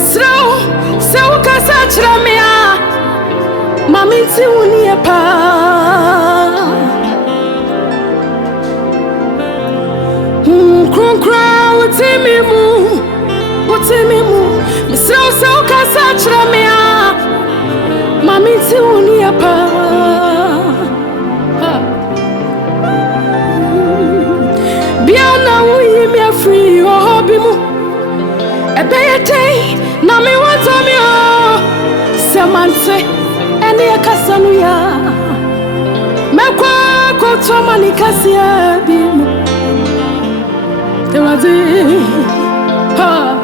Mesro, so kasa chramia, maminti uniepa. Krunkra, utimimu, mesro so kasa chramia, maminti uniepa. Biana uyi mi free obimu. Ebeyete na mi watami o semante eni akasanu ya mekwa ko toma ni kasia bimu ewadi ha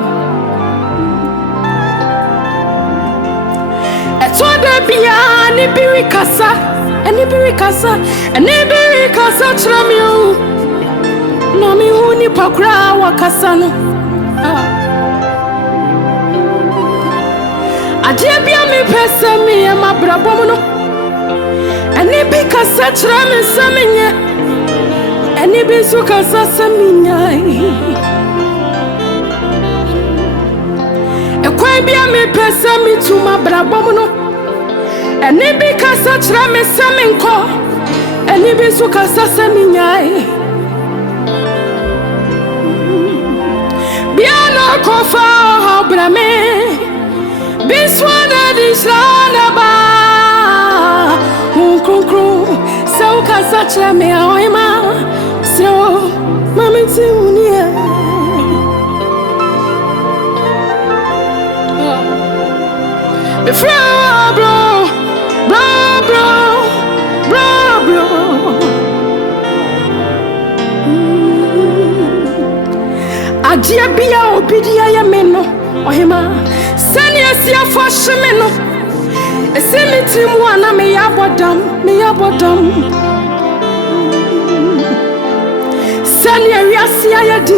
eto de bia ni biri kasa chramio no mi huni pakra wakasanu Adia bia mi pese mi e mabrabom no eni bi kasa chra me samenye eni bi su kasa saminya e kwa bia mi pese mi tu mabrabom no eni bi kasa chra me samenko eni bi su kasa saminya bia na kofa obrame Biswana disana ba Krunkru So kasa chame oima So mamiti unia Befra bro Adia bia obidia ya meno oima Sani asia fashimeno Esimiti mwana me yabodam Sani asia yadi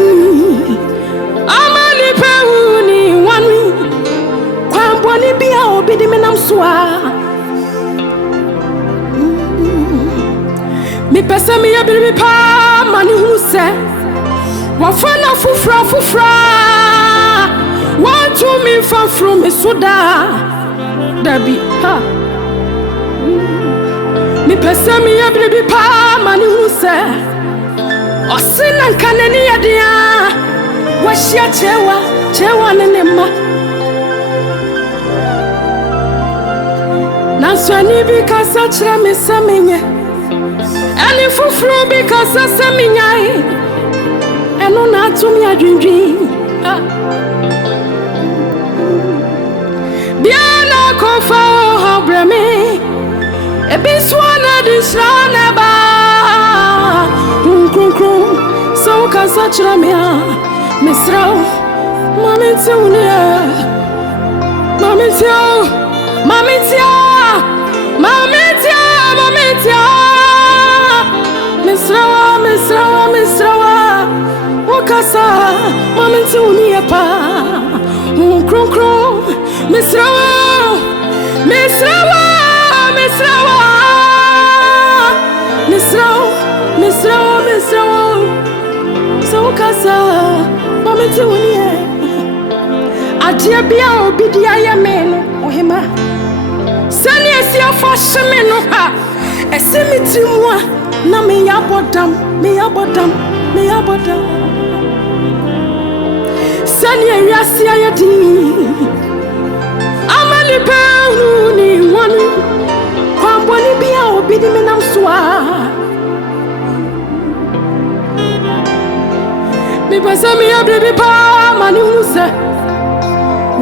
Amani peuni wani Kwamboni bia obidi menamswa Mi pesa mi yabiri pa mani huse Wafana fufra Want to me from me soda Dabi ha Mi pesa mi abri pa mani huse Osina kaneni yadia Washia chewa nenema Nanswani bikasa chira me samenye Ani fufru bikasa samenyai Eno na tumi adwindwi ha Biana kofa obrame Ebiswana disrana ba Krunkru So kasa chramia Mesra Maminti unia Mamitia Mesra Wakasa Maminti unia pa Krunkru Mesrawa So kasa Mamiti unie Adia bia obidia ya meno ohima Sani esia fashimeno ha Esimiti mwa Na me yabodam Sani eyasia yadi Amali peunu ni wani Kwamboni bia obidi menamswa Mi pesa mi abri pa mani unuse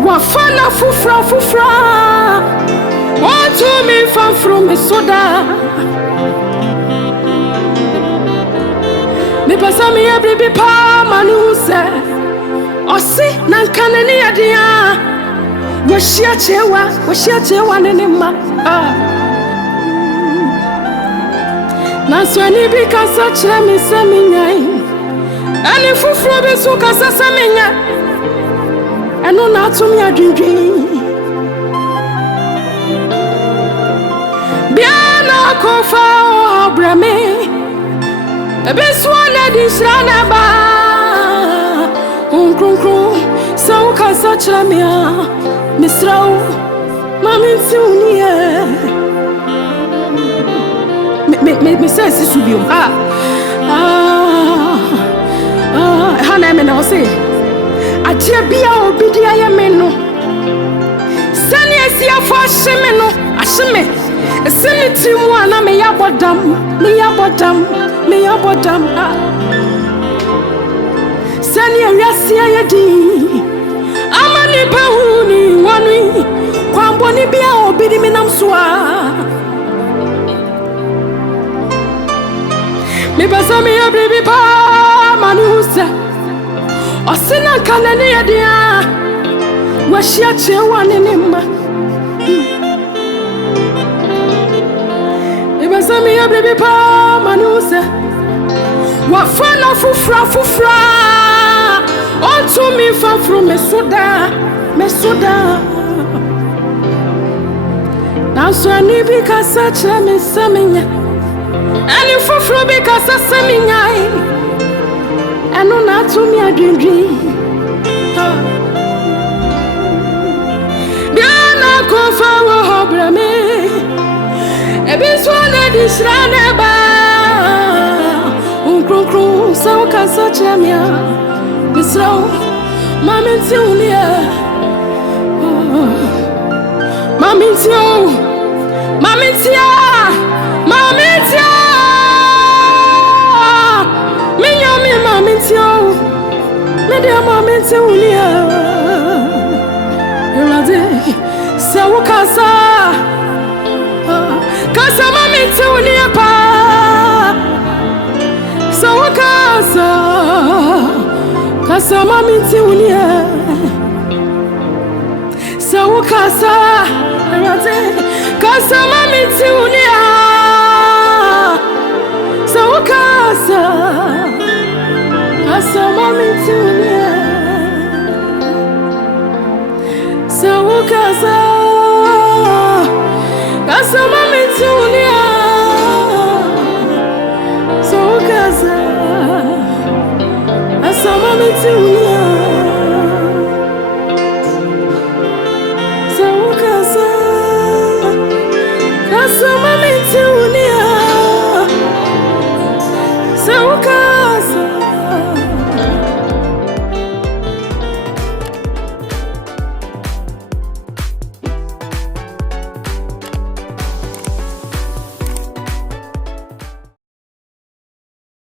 Wafana fufra Want to me from me soda Mi pesa mi abri pa mani unuse Osi nankaneni yadia Washia chewa nenema Nanswani bikasa chira me samenyai Ani fufro besu kasa samenya Eno na atumi adwindwi Biana kofa obrame Ebiswana disrana ba Krunkru So kasa such a mea, Miss Row, Mammy Sunia. Me says this will be Hannah, and I'll say, I tear be our bidia meno. Sunny as your first semino, a semi, a cemetery one, I may abodam, me abodam, me abodam. Sunny, Rassia Yadi, Amani Bahuni, one week, Quamboni Bia or Bidiminam Swa. Me basami ya baby pa manusa osina kanani ya dia washia chewa nenema me basami ya baby pa manusa wafana fufra onto me from mesoda now so ani bi kasa che me samenya and if for because I send me and no not to me a dream. Diana go for me. A bit swallowed this ranaba. Uncro, so can such a mea. Miss Row, Mammy Tunia. Mammy Tio, Mammy Tia, Mammy Tia. Me dear Mammy Tunia. So Casa Mammy Tunia pa. So Casa Mammy Tunia. So Casa Mammy Tunia. So Casa Mammy Tunia. So Casa Mammy Tunia. So Casa